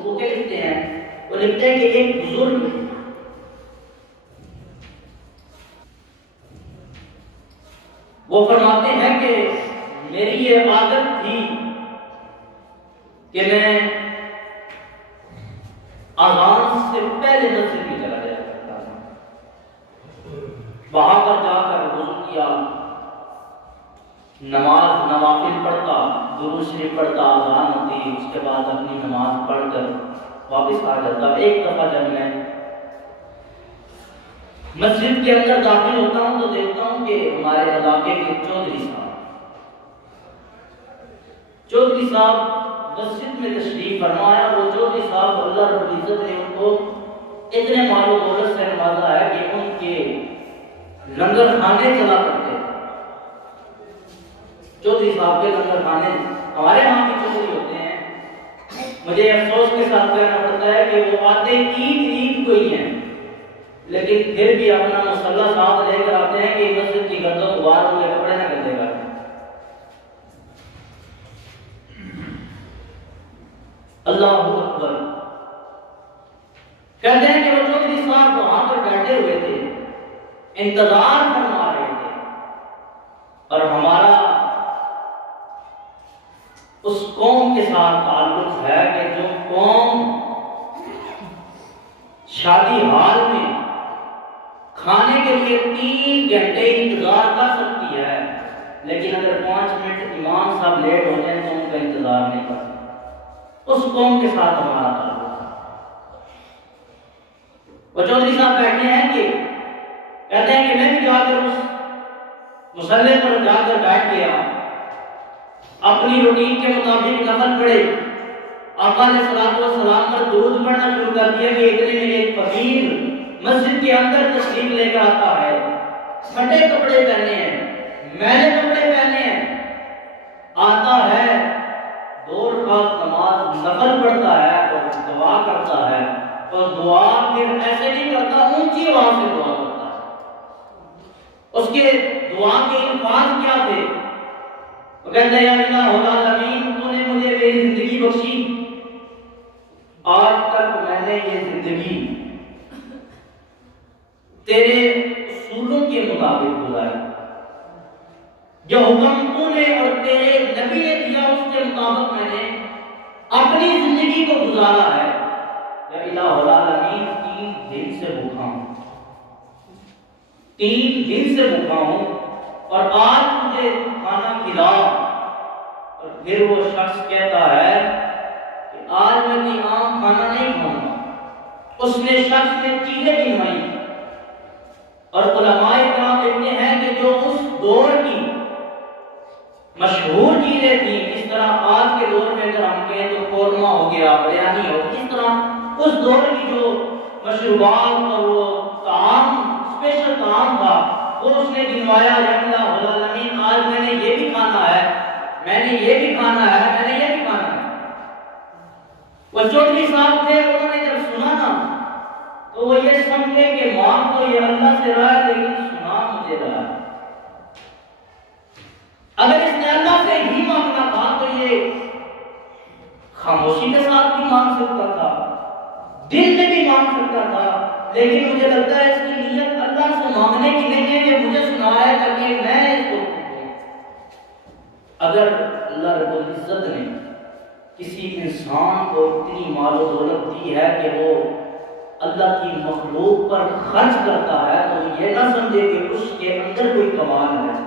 وہ کیا لکھتے ہیں؟ وہ لکھتے ہیں کہ ایک بزرگ وہ فرماتے ہیں کہ میری یہ عادت تھی کہ میں اذان سے پہلے مسجد کی چلا جایا کرتا تھا، وہاں پر جا کر وضو کیا، نماز نوافل پڑھتا، درود شریف پڑھتا، اذان ہوتی، اس کے بعد اپنی نماز پڑھ کر واپس آ جاتا۔ ایک دفعہ جب میں مسجد کے اندر داخل ہوتا ہوں تو دیکھتا ہوں کہ ہمارے علاقے کے چودھری صاحب مسجد میں تشریف فرمایا۔ وہ چودھری صاحب اللہ رب العزت نے ان کو اتنے مال و دولت سے نوازا ہے کہ ان کے لنگر خانے چلا کرتے تھے۔ چودھری صاحب کے لنگر خانے ہمارے یہاں بھی چودھری ہوتے ہیں، مجھے افسوس کے ساتھ کہنا پڑتا ہے کہ وہ آتے عید کو ہی ہیں، لیکن پھر بھی اپنا مسلح ساتھ لے کر آتے ہیں کہ مسجد کی گرد و غبار ان کے کپڑے نہ گندے کر دیں۔ اللہ اکبر۔ کہتے ہیں کہ وہ چودھری صاحب وہاں پر بیٹھے ہوئے تھے، انتظار فرما رہے تھے، اور ہمارا اس قوم کے ساتھ تعلق ہے کہ جو قوم شادی ہال میں کھانے کے لیے 3 گھنٹے انتظار کر سکتی ہے، لیکن اگر 5 منٹ امام صاحب لیٹ ہو جائیں تو ان کا انتظار نہیں کر سکتے۔ اس قوم کے ساتھ ہمارا تعلق ہے۔ وہ چودھری صاحب بیٹھے ہیں کہ کہتے ہیں کہ میں بھی جا کر اس مصلی پر جا کر بیٹھ گیا، اپنی روٹین کے مطابق نفل پڑھے، آقا علیہ الصلوۃ والسلام پر درود پڑھنا شروع کر دیا کہ اتنے میں ایک فقیر مسجد کے اندر تشریف لے کر آتا ہے، پھٹے کپڑے پہنے ہیں، میلے کپڑے پہنے ہیں، آتا ہے، 2 رکعت نماز نفل پڑھتا ہے اور دعا کرتا ہے، اور دعا پھر ایسے نہیں کرتا، اونچی آواز سے دعا کرتا ہے۔ اس کے دعا کے الفاظ کیا تھے؟ وہ کہتا ہے یا الہ العالمین، تو نے مجھے میری زندگی بخشی، آج تک میں نے یہ زندگی تیرے اصولوں کے مطابق گزاری، جو حکم تو نے اور تیرے نبی نے دیا اس کے مطابق میں نے اپنی زندگی کو گزارا ہے۔ یا الہ العالمین، 3 دن سے بھوکا ہوں، 3 دن سے بھوکا ہوں، اور آج مجھے کھانا کھلا۔ اور پھر وہ شخص کہتا ہے کہ آج میں کوئی عام کھانا نہیں کھاؤں گا۔ اس نے شخص نے چیزیں گنوائی، اور علماء کرام کہتے ہیں کہ جو اس دور کی مشہور چیزیں تھیں، اس طرح آج کے دور میں اگر ہم کہیں تو قورمہ ہو گیا، بریانی ہو گئی، اس طرح اس دور کی جو مشروبات اور وہ طعام، اسپیشل طعام تھا، وہ اس نے گنوایا۔ یا الہ العالمین، آج میں نے یہ بھی کھانا ہے، میں نے یہ بھی کھانا ہے، میں نے یہ بھی کھانا ہے۔ وہ چودھری صاحب تھے، انہوں نے جب سنا نا تو وہ یہ سمجھے کہ مانگ تو یہ اللہ سے رہا ہے، لیکن سنا مجھے رہا ہے۔ اگر اس نے اللہ سے ہی مانگنا تھا تو یہ خاموشی کے ساتھ بھی مانگ سکتا تھا، دل میں بھی مانگ سکتا تھا، لیکن مجھے لگتا ہے اس کی نیت اللہ سے مانگنے کی نہیں ہے کہ مجھے سنایا تاکہ میں اس کو پوچھوں۔ اگر اللہ رب العزت نے کسی انسان کو اتنی مال و دولت دی ہے کہ وہ اللہ کی مخلوق پر خرچ کرتا ہے، تو یہ نہ سمجھے کہ اس کے اندر کوئی کمال ہے۔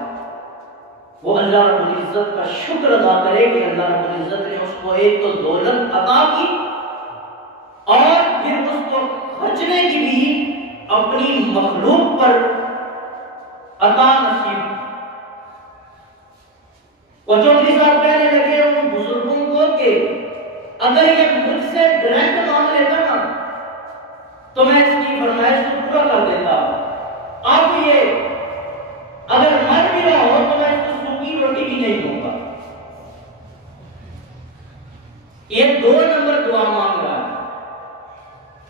وہ اللہ رب العزت کا شکر ادا کرے کہ اللہ رب العزت نے اس کو ایک تو دولت عطا کی، اور پھر اس کو خرچنے کی بھی اپنی مخلوق پر عطا نصیب۔ وہ چودھری صاحب کہنے لگے ان بزرگوں کو کہ اگر یہ مجھ سے ڈائریکٹ مانگ لیتا نا تو میں اس کی فرمائش کو پورا کر دیتا۔ اب یہ اگر مر بھی رہا ہو تو میں اس کو سوکھی روٹی بھی نہیں دوں گا۔ یہ 2 نمبر دعا مانگ رہا ہے،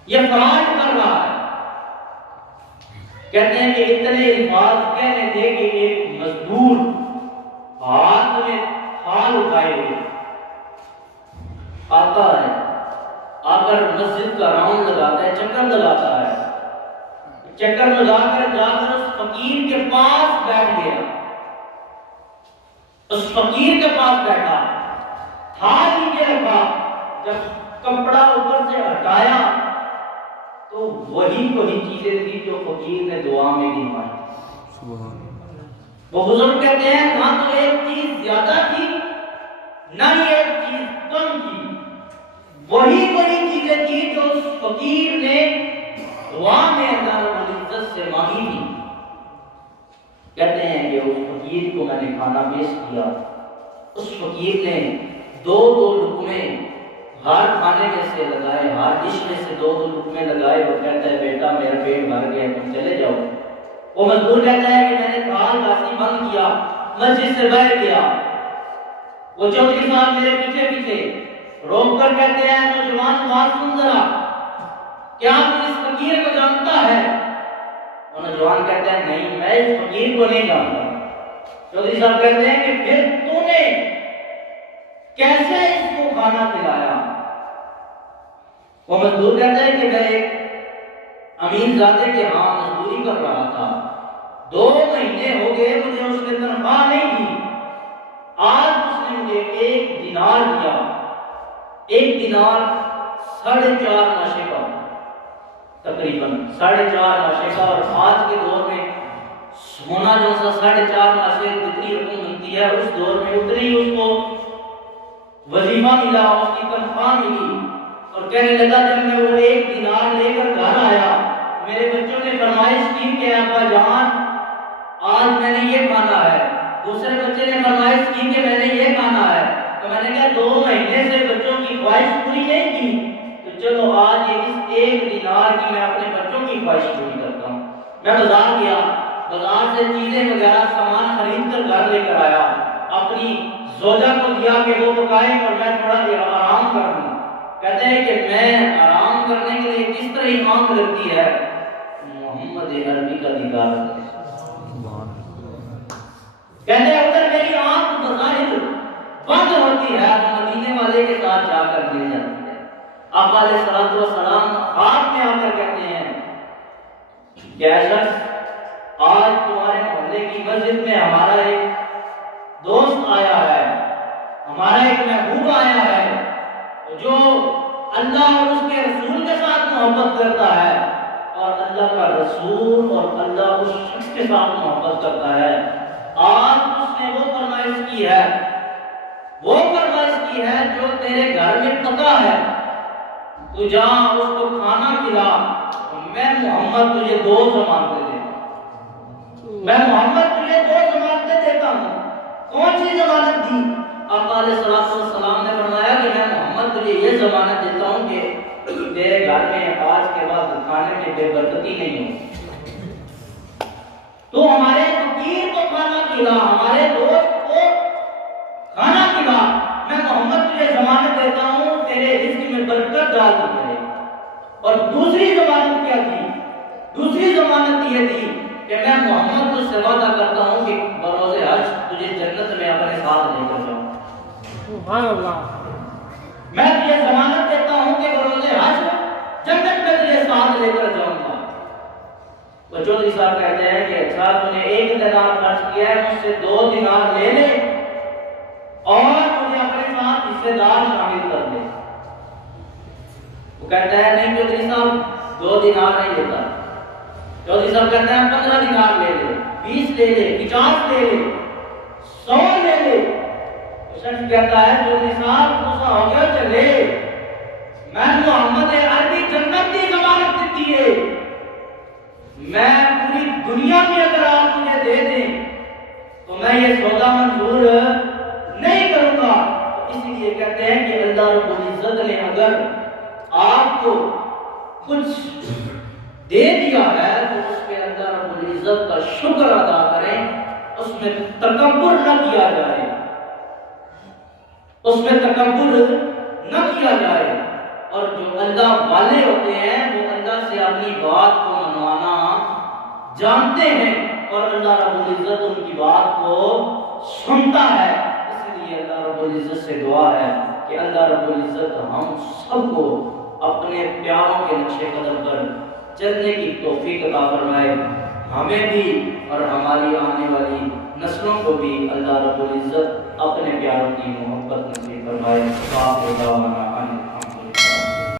یہ فراڈ کر رہا ہے۔ کہتے ہیں کہ اتنے الفاظ کہنے تھے کہ ایک مزدور ہاتھ میں تھال اٹھائے ہوئے آتا ہے، کر مسجد کا راؤنڈ لگاتا ہے، چکر لگاتا ہے، چکر لگا کر جا کر اس فقیر کے پاس بیٹھ گیا، اس فقیر کے پاس بیٹھا، ہاتھ نیچے رکھا، جب کپڑا اوپر سے ہٹایا تو وہی چیزیں تھی جو فقیر نے دعا میں گنوائی۔ وہ بزرگ کہتے ہیں نہ تو ایک چیز زیادہ تھی نہ ہی ایک چیز کم تھی، وہی چیزیں تھی جو اس فقیر نے دعا میں اللہ رب العزت سے مانگی تھی۔ کہتے ہیں کہ اس فقیر کو میں نے کھانا پیش کیا، اس فقیر نے دو لقمے ہر کھانے میں سے لگائے، ہر ڈش میں سے دو لقمے لگائے، اور کہتا ہے بیٹا میرا پیٹ بھر گیا، تم چلے جاؤ۔ وہ مزدور کہتا ہے کہ میں نے تھال کاسی بند کیا، مسجد سے باہر گیا، وہ چودھری صاحب میرے پیچھے پیچھے روک کر کہتے ہیں نوجوان بات سن ذرا، کیا تو اس فقیر کو جانتا ہے؟ وہ نوجوان کہتے ہیں نہیں میں اس فقیر کو نہیں جانتا۔ چودھری صاحب کہتے ہیں کہ پھر تو نے کیسے اس کو کھانا کھلایا؟ وہ مزدور کہتا ہے کہ میں ایک امین زادے کے ہاں مزدوری کر رہا تھا، 2 مہینے ہو گئے مجھے اس نے تنخواہ نہیں دی، آج اس نے مجھے 1 دینار دیا، 1 دینار 4.5 نشے کا، تقریباً 4.5 نشے کا، اور آج کے دور میں سونا جو سا 4.5 نشے جتنی رقم ملتی ہے اس دور میں اتنی ہی اس کو وظیفہ ملا، اس کی تنخواہ ملی، اور کہنے لگا جب میں وہ 1 دینار لے کر گھر آیا میرے بچوں نے فرمائش کی کہ ابا جان آج میں نے یہ کھانا ہے، دوسرے بچے نے فرمائش کی کہ میں نے یہ کھانا ہے، تو میں نے کہا 2 مہینے سے بچوں کی خواہش پوری نہیں کی، تو چلو آج اس 1 دینار کی میں اپنے بچوں کی خواہش پوری کرتا ہوں۔ میں بازار گیا، بازار سے چیزیں وغیرہ سامان خرید کر گھر لے کر آیا، اپنی زوجہ کو دیا کہ وہ پکائیں اور میں تھوڑا دیر آرام کر لوں۔ کہتے ہیں کہ میں آرام کرنے کے لیے کس طرح آنکھ لگتی ہے، محمد عربی کا دیدار ہے، کہتے ہیں ادھر میری آنکھ بظاہر بند ہوتی ہے تو مدینے والے کے ساتھ جا کر مل جاتی ہے۔ آپ علیہ الصلوۃ والسلام آپ میں آ کر کہتے ہیں کہ اے شخص آج تمہارے محلے کی مسجد میں ہمارا ایک دوست آیا ہے، ہمارا ایک محبوب آیا ہے جو اللہ اور اس کے رسول کے ساتھ محبت کرتا ہے، اور اللہ کا رسول اور اللہ اس شخص کے ساتھ محبت کرتا ہے۔ آج اس نے وہ فرمائش کی ہے جو تیرے گھر میں پکا ہے، تو جا اس کو کھانا کھلا، میں محمد تجھے 2 ضمانتیں دیتا ہوں، میں محمد تجھے 2 ضمانتیں دیتا ہوں۔ کون سی ضمانت دی؟ آقا علیہ الصلوۃ والسلام نے فرمایا کہ میں محمد تجھے یہ ضمانت دیتا ہوں کہ تیرے گھر میں آج کے بعد کھانے میں بے برکتی نہیں ہوگی، تو ہمارے فقیر کو کھانا کھلا، ہمارے دوست کو کھانا کھلا، میں محمد تجھے ضمانت دیتا ہوں تیرے رزق میں برکت ڈال دی جائے۔ اور دوسری ضمانت کیا تھی؟ دوسری ضمانت یہ تھی کہ میں محمد تجھ سے وعدہ کرتا ہوں کہ بروز حج تجھے جنت میں اپنے ساتھ لے کر جاؤں۔ سبحان اللہ، میں تجھے ضمانت دیتا ہوں کہ بروز حج جنت میں تجھے ساتھ لے کر جاؤں گا۔ وہ چودھری صاحب کہتے ہیں کہ اچھا تو نے 1 دینار خرچ کیا ہے، مجھ سے 2 دینار لے لے اور مجھے اپنے ساتھ حصے دار شامل کر دے۔ وہ کہتا ہے نہیں چودھری صاحب 2 دینار نہیں لیتا۔ چودھری صاحب کہتا ہے 15 دینار لے لے، 20 لے لے، 50 لے لے، 100 لے لے۔ شخص کہتا ہے چودھری صاحب غصہ ہو گیا چلے، میں محمد عربی جنت کی ضمانت دیتی ہے، میں پوری دنیا میں اگر آپ مجھے دے دیں تو میں یہ سودا منظور نہیں کروں گا۔ اس لیے کہتے ہیں کہ اللہ رب العزت نے اگر آپ کو کچھ دے دیا ہے تو اس پہ اللہ رب العزت کا شکر ادا کریں، اس میں تکبر نہ کیا جائے، اس میں تکبر نہ کیا جائے۔ اور جو اللہ والے ہوتے ہیں وہ اللہ سے اپنی بات کو منوانا جانتے ہیں، اور اللہ رب العزت ان کی بات کو سنتا ہے۔ اس لیے اللہ رب العزت سے دعا ہے کہ اللہ رب العزت ہم سب کو اپنے اپنے پیاروں کے نقش قدم پر چلنے کی توفیق عطا فرمائے، ہمیں بھی اور ہماری آنے والی نسلوں کو بھی اللہ رب العزت اپنے پیاروں کی محبت نصیب فرمائے۔